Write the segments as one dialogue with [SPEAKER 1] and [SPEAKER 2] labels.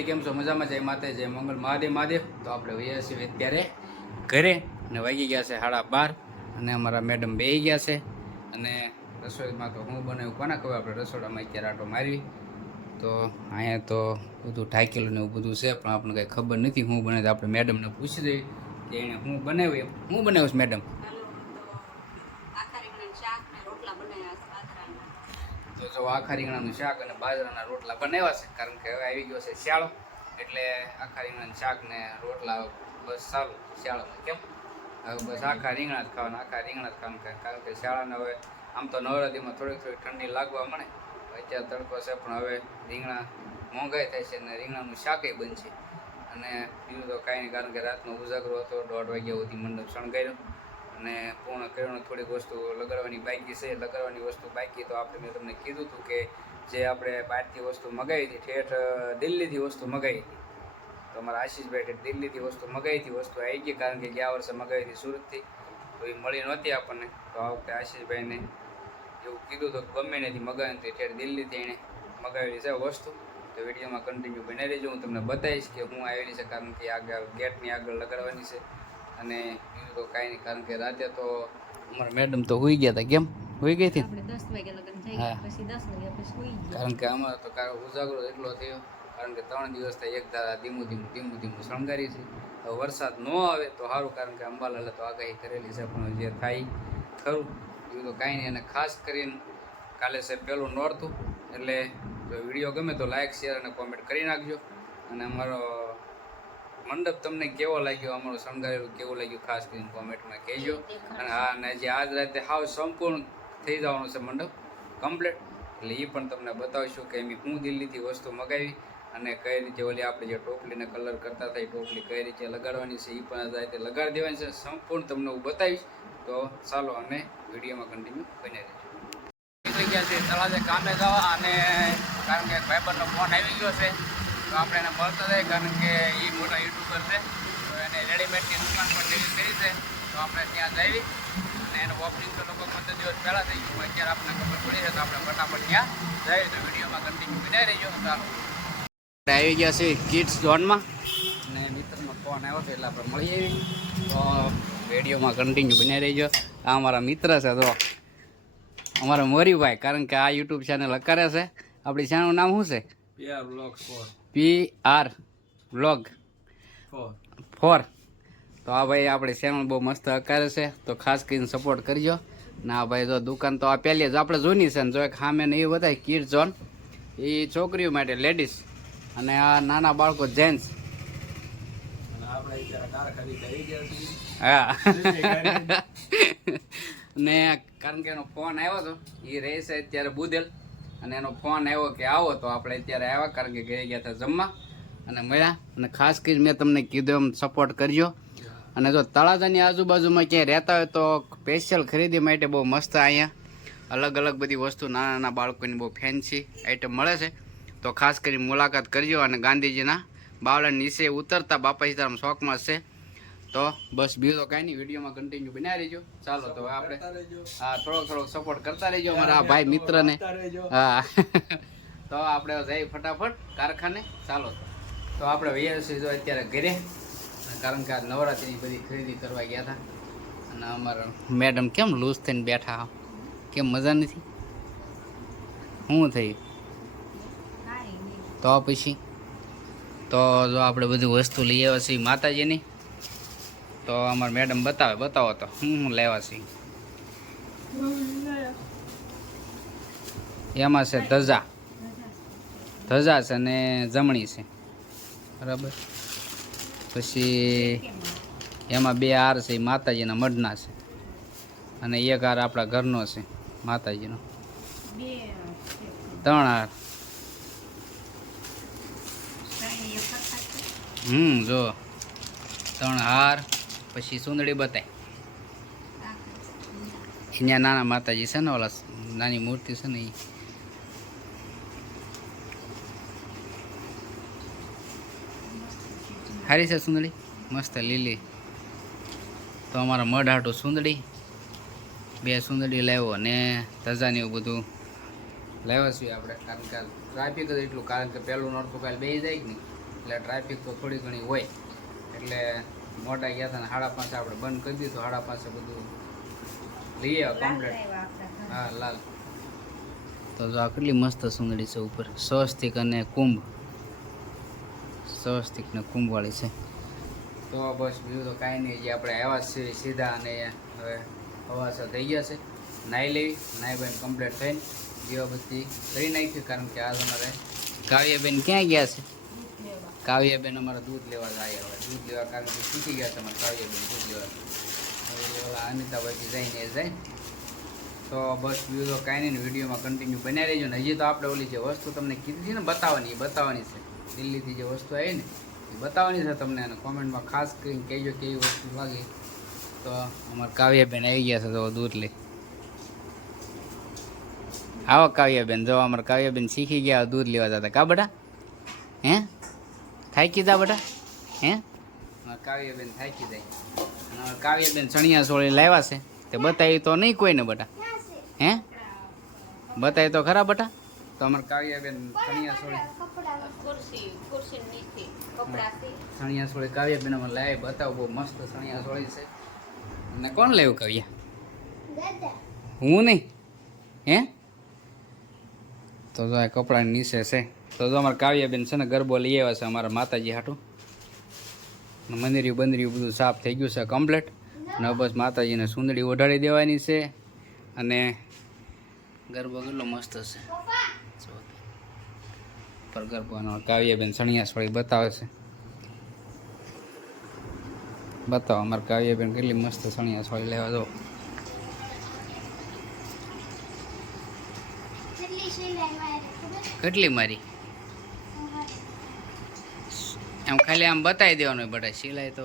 [SPEAKER 1] Family કેમ છો? મજામાં જય માતા જય મંગળ મહાદેવ મહાદેવ. તો આપણે વૈયા છીએ અત્યારે ઘરે અને વાગી ગયા છે સાડા બાર અને અમારા મેડમ બે ગયા છે. અને રસોઈમાં તો હું બનાવ્યું, કોના ખબર આપણે રસોડામાં અત્યારે આટો મારવી. તો અહીંયા તો બધું ઢાંકેલું ને એવું બધું છે, પણ આપણને કંઈ ખબર નથી. હું બને આપણે મેડમને પૂછી દઈએ કે એણે હું બનાવ્યું હું બનાવ્યું છે, મેડમ? તો આખા રીંગણાનું શાક અને બાજરાના રોટલા બનાવ્યા છે. કારણ કે હવે આવી ગયો છે શિયાળો. એટલે આખા રીંગણાનું શાક ને રોટલા બસ સારું શિયાળોમાં. કેમ? હવે બસ આખા રીંગણા જ ખાવાના, આખા રીંગણા જ ખાવાનું. કારણ કે શિયાળાને હવે આમ તો નવરાત્રીમાં થોડીક થોડી ઠંડી લાગવા મળે. અત્યારે તડકો છે, પણ હવે રીંગણા મોંઘાઈ થાય છે અને રીંગણાનું શાકે બનશે. અને બીજું તો કાંઈ નહીં, કારણ કે રાતનો ઉજાગરો હતો, દોઢ વાગ્યા સુધી મંડપ શણગાર્યો. અને પૂર્ણ કર્યો થોડીક વસ્તુ લગાડવાની બાકી છે. લગાડવાની વસ્તુ બાકી તો આપણે મેં તમને કીધું હતું કે જે આપણે બહારથી વસ્તુ મગાવી હતી, ઠેઠ દિલ્હીથી વસ્તુ મગાવી હતી. તો અમારા આશીષભાઈ ઠેઠ દિલ્હીથી વસ્તુ મગાવી હતી, વસ્તુ આવી ગઈ કારણ કે ગયા વર્ષે મગાવી હતી સુરતથી. તો એ મળી નહોતી આપણને. તો આ વખતે આશીષભાઈને એવું કીધું તો ગમે નથી મગાવી હતી ઠેઠ દિલ્હીથી એણે મગાવેલી છે વસ્તુ. તો વિડીયોમાં કન્ટિન્યુ બનાવી રહેજો. હું તમને બતાવીશ કે હું આવેલી છે કારણ કે આગળ ગેટની આગળ લગાડવાની છે. અને બીજું તો કાંઈ નહીં કારણ કે રાતે તો અમારા મેડમ તો હોઈ ગયા હતા કેમ? હોઈ ગઈ હતી? કારણ કે અમારે તો ઉજાગરો એટલો થયો કારણ કે ત્રણ દિવસ થાય એક ધારા ધીમું ધીમું ધીમું ધીમું શણગારી છે. હવે વરસાદ ન આવે તો સારું કારણ કે અંબાલાલે તો આગાહી કરેલી છે પણ જે થાય ખરું. એવું તો કાંઈ નહીં અને ખાસ કરીને કાલે સાહેબ પહેલું નોરતું એટલે જો વીડિયો ગમે તો લાઇક શેર અને કોમેન્ટ કરી નાખજો. અને અમારો મંડપ તમને કેવો લાગ્યો? અમારો શણગારેલું કેવું લાગ્યું? ખાસ કરીને કોમેન્ટમાં કહેજો. અને હા, અને જે આજ રાતે હાવ સંપૂર્ણ થઈ જવાનું છે મંડપ. કમ્પ્લીટ. એટલે એ પણ તમને બતાવીશું કે એમ હું દિલ્હીથી વસ્તુ મગાવી અને કઈ રીતે ઓલી આપણે જે ટોપલીને કલર કરતા હતા ટોપલી કઈ રીતે લગાડવાની છે એ પણ આ રાતે લગાડી દેવાની છે. સંપૂર્ણ તમને હું બતાવીશ. તો ચાલો અને વિડીયોમાં કન્ટિન્યુ બની રહેજો ગયા છે. તળાજે કામે જવા અને કારણ કે ફાઈબરનો ફોન આવી ગયો છે. તો આપણે એને મળતો જાય, કારણ કે એ મોટા યુટ્યુબર છે. તો એને રેડીમેડની દુકાન પણ જેવી કરી છે. તો આપણે ત્યાં જઈએ અને એનું ઓપનિંગ તો લગભગ પંદર દિવસ પહેલાં થઈ ગયું અત્યારે આપણને ખબર પડી છે તો આપણે ફટાફટ ત્યાં જઈએ તો વિડીયોમાં કન્ટિન્યુ બનાવી રહેજો. ચાલો. આવી ગયા છે કિડ્સ ઝોનમાં અને મિત્રનો ફોન આવ્યો હતો એટલે આપણે મળી આવી તો વિડીયોમાં કન્ટિન્યુ બનાવી રહીજો. આ અમારા મિત્ર છે તો અમારા મોરીભાઈ, કારણ કે આ યુટ્યુબ ચેનલ કરે છે. આપણી ચેનલનું નામ શું છે?
[SPEAKER 2] PR Vlogs 4.
[SPEAKER 1] P R vlog
[SPEAKER 2] 4.
[SPEAKER 1] Four તો આ ભાઈ આપણે ચેનલ બહુ મસ્ત કરે છે. તો ખાસ કરીને સપોર્ટ કરજો. ના ભાઈ જો દુકાન તો આ પહેલી જ આપણે જૂની છે ને જો એક સામે ને એ બધા કિડ ઝોન એ છોકરીઓ માટે લેડીઝ અને આ નાના બાળકો જેન્ટ્સ હા. ને કારણ કે એનો ફોન આવ્યો હતો એ રહેશે અત્યારે બુધેલ અને એનો ફોન આવ્યો કે આવો તો આપણે અત્યારે આવ્યા કારણ કે ગઈ ગયા હતા જમવા. અને મળ્યા. અને ખાસ કરીને મેં તમને કીધું એમ સપોર્ટ કરજો. અને જો તળાજાની આજુબાજુમાં ક્યાંય રહેતા હોય તો સ્પેશિયલ ખરીદી માટે બહુ મસ્ત અહીંયા. અલગ અલગ બધી વસ્તુ નાના નાના બાળકોની બહુ ફેન્સી આઈટમ મળે છે. તો ખાસ કરીને મુલાકાત કરજો અને ગાંધીજીના બાવળા નીચે ઉતરતા બાપા સીતારામ શોખમાં છે. તો બસ બીજું તો કાંઈ નહીં વિડીયોમાં કન્ટિન્યુ બનાવી રહેજો. ચાલો તો આપણે હા થોડોક થોડોક સપોર્ટ કરતા રહેજો અમારા આ ભાઈ મિત્રને હા. તો આપણે જઈ ફટાફટ કારખાને. ચાલો તો. આપણે વૈયા છીએ જો અત્યારે ઘરે. કારણ કે આ નવરાત્રિની બધી ખરીદી કરવા ગયા હતા. અને અમારા મેડમ કેમ લૂઝ થઈને બેઠા કેમ મજા નથી? શું થઈ તો પછી? તો જો આપણે બધી વસ્તુ લઈ આવ્યા છીએ માતાજીની. તો અમારે મેડમ બતાવે, બતાવો તો. હું લેવા છીએ એમાં છે ધજા. ધજા છે ને જમણી છે. બરાબર? પછી એમાં બે હાર છે માતાજીના મઢના છે. અને એક હાર આપણા ઘરનો છે, માતાજીનો. ત્રણ હાર. હમ, જો. ત્રણ હાર. પછી સુંદડી બતાય. અહીંયા નાના માતાજી છે ને, ઓલા નાની મૂર્તિ છે ને એ સારી છે સુંદડી? મસ્ત લીલી. તો અમારા મઢ હાટું સુંદડી, બે સુંદડી લાવ્યો ને ધજાને એવું બધું લાવ્યા છીએ આપણે. કારણ કે ટ્રાફિક જ એટલું, કારણ કે પહેલું નડતું કાલે બે જાય કે નહીં. એટલે ટ્રાફિક તો થોડી ઘણી હોય. એટલે મોટા ગયા હતા ને સાડા પાંચે આપણે બંધ કરી દીધું સાડા પાંચે બધું લઈ આવ્યા કમ્પ્લીટ. હા લાલ. તો જો આ કેટલી મસ્ત સુંદરી છે ઉપર. સ્વસ્તિક અને કુંભ. સ્વસ્તિક ને કુંભવાળી છે. તો બસ બીજું તો કાંઈ નહીં જે આપણે આવ્યા છીએ સીધા અને હવે હવાસા થઈ ગયા છે. નાહી લેવી નાહી બેન કમ્પ્લીટ થઈને દીવાબત્તી કરી નાખી કારણ કે આ તમારે કાવ્યાબેન ક્યાં ગયા છે. કાવ્યાબેન અમારા દૂધ લેવા જ આવ્યા હોય દૂધ લેવા કારણ કે શીખી ગયા છે અમારા કાવ્યાબેન દૂધ લેવા. હવે અનિતાભાઈ જઈને એ જાય. તો બસ બીજું તો કાંઈ નહીં વિડીયોમાં કન્ટિન્યુ બનાવી રહેજો ને. હજી તો આપણે ઓલી જે વસ્તુ તમને કીધી છે ને, બતાવવાની, એ બતાવવાની છે. દિલ્હીથી જે વસ્તુ આવી ને, એ બતાવવાની છે તમને અને કોમેન્ટમાં ખાસ કરીને કહેજો કેવી વસ્તુ લાગી. તો અમારા કાવ્યાબેન આવી ગયા છે, તો દૂધ લઈ. આવો કાવ્યાબેન, જો અમારા કાવ્યાબેન શીખી ગયા, દૂધ લેવા જતા. કા બેટા? હે? થાકી જા બેટા? હે? કાવ્યબેન કાવ્યાબેન થાકી જાય. અમારા ચણિયા સોળી લાવ્યા છે. તે બતાવી તો નહીં કોઈને બેટા. હે? બતાવી તો ખરા બેટા. તો અમારે કાવ્યાબેન ચણિયા સોળી
[SPEAKER 3] કપડાં
[SPEAKER 1] ચણિયા સોળી કાવ્યાબેન અમે લાય બતાવો, બહુ મસ્ત ચણિયા સોળી છે. અને કોણ લાવ્યું કાવ્યા? હું નહીં? હે? તો જો આ કપડાની નીચે છે. તો જો અમારા કાવ્યાબેન છે ને ગરબો લઈ આવ્યા છે અમારા માતાજી હાટું. મંદિર્યું બંદરિયું બધું સાફ થઈ ગયું છે કમ્પ્લેટ ને બસ માતાજીને સુંદડી ઓઢાડી દેવાની છે. અને ગરબો કેટલો મસ્ત છે. પર ગરબાનો કાવ્યાબેન સણિયા સોળી બતાવે છે. બતાવો અમારા કાવ્યાબેન કેટલી મસ્ત સણિયા સોળી લેવા દો. કેટલી મારી? એમ ખાલી આમ બતાવી દેવાનું બધા. સિલાઈ તો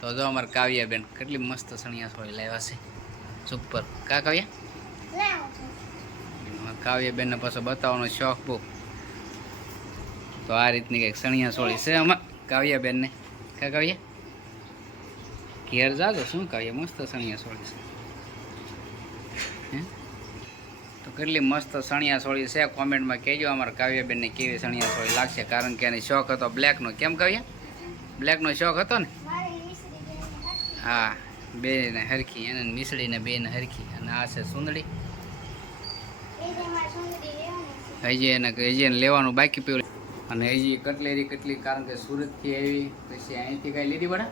[SPEAKER 1] તો જો અમારે કાવ્યાબેન કેટલી મસ્ત સણિયા સોળી લાવ્યા છે. સુપર. કા કાવ્યા? કાવ્યાબેનને પાછો બતાવવાનો શોખ બહુ. તો આ રીતની કંઈક સણિયા સોળી છે આમાં, કાવ્યાબેનને. કા કાવ્યા? ઘેર જાજો, શું કાવ્યા? મસ્ત સણિયા સોળી છે હે તો કેટલી મસ્ત સણિયા સોળી છે. કોમેન્ટમાં કહેજો અમારા કાવ્યાબેનને કેવી સણિયા સોળી લાગશે. કારણ કે એને શોખ હતો બ્લેકનો. કેમ કાવ્યા? બ્લેકનો શોખ હતો ને? હા બે ને હરખી, એને મિસળીને બે ને હરખી. અને આ છે સુંદડી. હજી એને હજી એને લેવાનું બાકી પીવું. અને હજી કટલેરી કેટલી, કારણ કે સુરતથી આવી, પછી અહીંથી કાંઈ લીધી પડે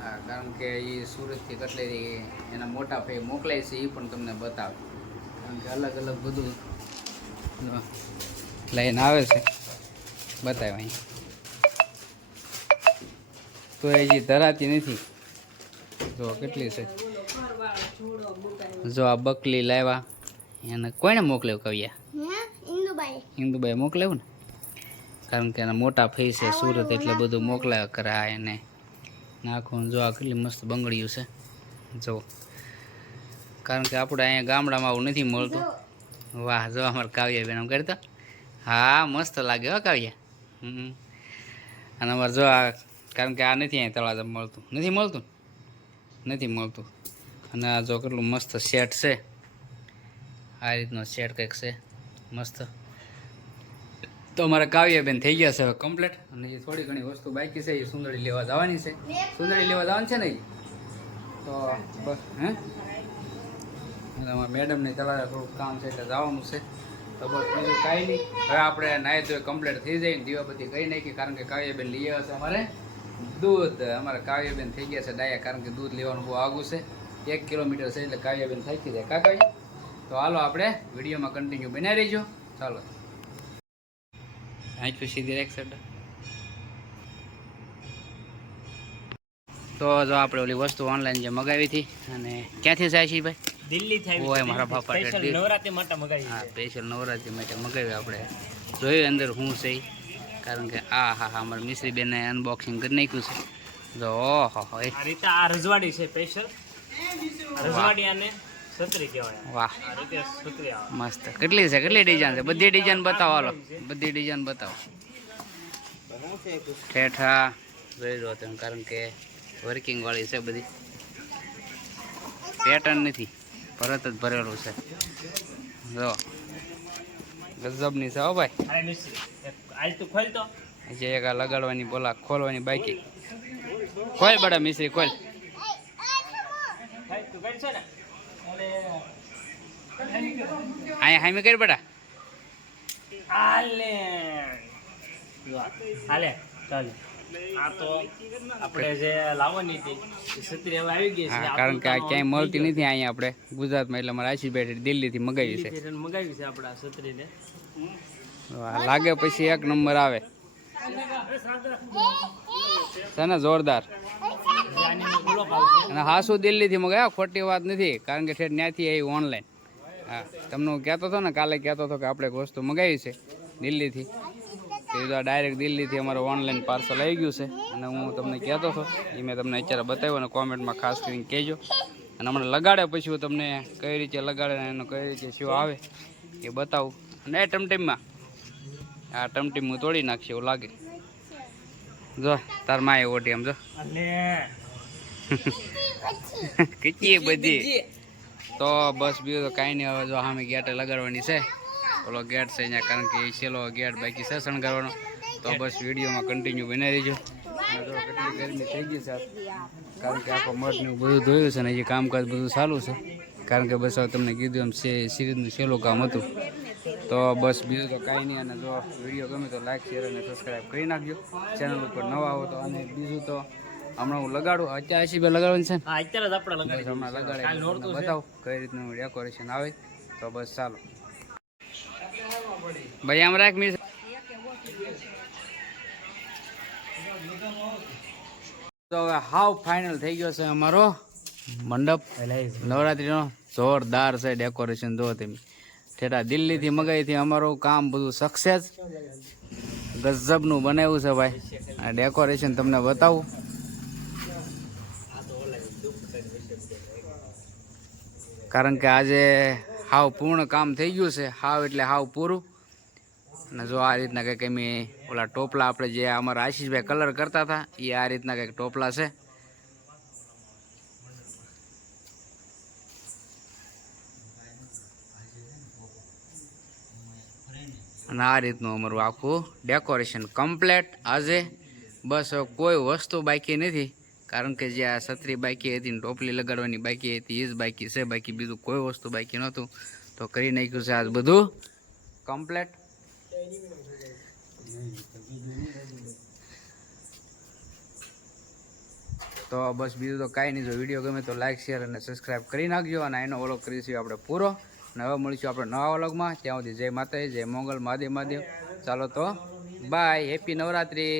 [SPEAKER 1] હા, કારણ કે એ સુરતથી કટલેરી એના મોટા ભાઈ મોકલાય છે એ પણ તમને બતાવે. અલગ અલગ બધું લઈને આવે છે. બતાવે અહીં. તો એ ધરાતી નથી. જો કેટલી છે. જો આ બકલી લાવ્યા. એને કોઈને મોકલ્યો કવિયા ઇન્દુબાઈ મોકલ્યું ને? કારણ કે એના મોટા ફેસ છે, સુરત એટલે બધું મોકલાવ્યા કરે એને. નાખું જો આ કેટલી મસ્ત બંગડીયું છે. જો. કારણ કે આપણે અહીંયા ગામડામાં આવું નથી મળતું. વાહ, જો અમારે કાવ્યા બેન આમ કરતા. હા, મસ્ત લાગે હો કાવ્યા. અને અમારે જો આ, કારણ કે આ નથી અહીંયા તળાજા મળતું. નથી મળતું? નથી મળતું. અને આ જો કેટલું મસ્ત સેટ છે. આ રીતનો સેટ કંઈક છે. મસ્ત. તો અમારા કાવ્યાબેન થઈ ગયા છે હવે કમ્પ્લીટ અને જે થોડી ઘણી વસ્તુ બાકી છે. એ સુંદરી લેવા જવાની છે. સુંદરી લેવા જવાની છે ને તો બસ, હે? અમારા મેડમને તળાજા થોડુંક કામ છે એટલે જવાનું છે. બસ બીજું કાંઈ નહીં. હવે આપણે નાહી ધોઈ કમ્પ્લીટ થઈ જાય ને દીવાબત્તી કરી નાખી, કારણ કે કાવ્યબેન લઈ આવ્યા છે અમારે. દૂધ, અમારે કાવ્યબેન થઈ ગયા છે ડાયા, કારણ કે દૂધ લેવાનું બહુ આઘું છે. એક કિલોમીટર છે એટલે કાવ્યાબેન થાકી જાય. કાકા તો હાલો આપણે વિડીયોમાં કન્ટિન્યુ બનાવી રહીજો. ચાલો. આંખું સીધી રાખ સાઈડ તો જો આપણે ઓલી વસ્તુ ઓનલાઈન જે મગાવી હતી, અને ક્યાંથી જાય છે ભાઈ?
[SPEAKER 4] દિલ્હી થી આવી
[SPEAKER 1] ઓય મારા બાપા સ્પેશિયલ.
[SPEAKER 4] નવરાત્રી માટે મગાવી
[SPEAKER 1] હા સ્પેશિયલ નવરાત્રી માટે મગાવ્યું આપણે. જોયું અંદર શું છે કારણ કે આ હા હા મારા મિશ્રી બેને અનબોક્સિંગ કરી નાખ્યું છે. જો ઓહો હો
[SPEAKER 4] આ રીતે આ રજવાડી છે સ્પેશિયલ રજવાડી આને છત્રી કહેવાય.
[SPEAKER 1] વાહ.
[SPEAKER 4] આ રીતે છત્રી આવે.
[SPEAKER 1] મસ્ત. કેટલી છે? કેટલી ડિઝાઇન છે? બધી ડિઝાઇન બતાવો હાલો. બધી ડિઝાઇન બતાવો. ઠેઠા. જોઈ લો તમે કારણ કે વર્કિંગ વાળી છે બધી. પેટર્ન નથી. ભરત જ ભરેલું છે. જો. ગજબની છે હો ભાઈ. જે એક લગાડવાની બોલા ખોલવાની બાકી. ખોલ બડા મિસ્ત્રી, ખોલ. અહીંયા હામી કરી બડા
[SPEAKER 4] હાલે. હાલે, ચાલ. આ તો આપણે જે લાવવાની હતી છત્રી હવે આવી ગઈ છે.
[SPEAKER 1] કારણ કે આ ક્યાંય મળતી નથી અહીંયા આપણે ગુજરાતમાં એટલે મારા આશીષભાઈ દિલ્હીથી મગાવી છે.
[SPEAKER 4] મગાવી છે આપણે આ છત્રીને.
[SPEAKER 1] લાગે પછી એક નંબર આવે. છે જોરદાર. અને હાસુ દિલ્હીથી મગાવ્યા? ખોટી વાત નથી કારણ કે ઠેઠ ત્યાંથી આવી ઓનલાઈન હા તમને હું કહેતો હતો ને કાલે કહેતો હતો કે આપણે એક વસ્તુ મગાવી છે દિલ્હીથી. તે તો ડાયરેક્ટ દિલ્હીથી અમારું ઓનલાઈન પાર્સલ આવી ગયું છે. અને હું તમને કહેતો હતો એ મેં તમને અત્યારે બતાવ્યું અને કોમેન્ટમાં ખાસ કરીને કહેજો. અને હમણાં લગાડે પછી હું તમને કઈ રીતે લગાડે અને એનો કઈ રીતે શું આવે એ બતાવું. અને એ ટમટીમમાં આ ટમટીમ હું તોડી નાખશે એવું લાગે. જો તાર માએ ઓટી આમ જો. કેટલી બધી. તો બસ બીજું તો કાંઈ નહીં હવે જો સામે ગેટે લગાડવાની છે. ઓલો ગેટ છે અહીંયા કારણ કે એ છેલ્લો ગેટ બાકી છે શણગારવાનો તો બસ વિડીયોમાં કન્ટિન્યુ બનાવી દેજો કેટલી ગરમી થઈ ગઈ છે કારણ કે આખો મઠ ને બધું ધોયું છે ને એ કામકાજ બધું ચાલુ છે. કારણ કે બસ હવે તમને કીધું એમ છે સિરીઝનું છેલ્લું કામ હતું. તો બસ બીજું તો કાંઈ નહીં અને જો વીડિયો ગમે તો લાઈક શેર અને સબસ્ક્રાઈબ કરી નાખજો. ચેનલ ઉપર નવા આવો તો અને બીજું તો હમણાં હું લગાડું. અત્યારે બે લગાડવાનું છે?
[SPEAKER 4] અત્યારે જ આપણે લગાડી
[SPEAKER 1] હમણાં લગાડે બતાવો કઈ રીતનું ડેકોરેશન આવે. તો બસ ચાલો. ભાઈ, આમ રાખ મીસ. તો હવે હાવ ફાઇનલ થઈ ગયો છે અમારો મંડપ. નવરાત્રીનો જોરદાર છે ડેકોરેશન જો તમે. ઠેઠા દિલ્હીથી મગાવીથી અમારું કામ બધું સક્સેસ ગજબનું બનાવ્યું છે ભાઈ. આ ડેકોરેશન તમને બતાવું. કારણ કે આજે હાવ પૂર્ણ કામ થઈ ગયું છે. હાવ એટલે હાવ પૂરું. અને જો આ રીતના કંઈક અમે ઓલા ટોપલા આપણે જે અમારા આશીષભાઈ કલર કરતા હતા એ આ રીતના કંઈક ટોપલા છે. અને આ રીતનું અમારું આખું ડેકોરેશન કમ્પ્લેટ આજે બસ કોઈ વસ્તુ બાકી નથી, કારણ કે જે આ છત્રી બાકી હતી ટોપલી લગાડવાની બાકી હતી એ જ બાકી છે. બાકી બીજું કોઈ વસ્તુ બાકી નહોતું. તો કરી નાખ્યું છે આજ બધું કમ્પ્લેટ તો બસ બીજું તો કાંઈ નહીં. જો વીડિયો ગમે તો લાઈક શેર અને સબસ્ક્રાઈબ કરી નાખજો અને એનો ઓલોગ કરીશું આપણે પૂરો. અને હવે મળીશું આપણે નવા ઓલોગમાં ત્યાં સુધી જય માતાજી, જય મોગલ, મહાદેવ મહાદેવ. ચાલો તો બાય હેપી નવરાત્રી.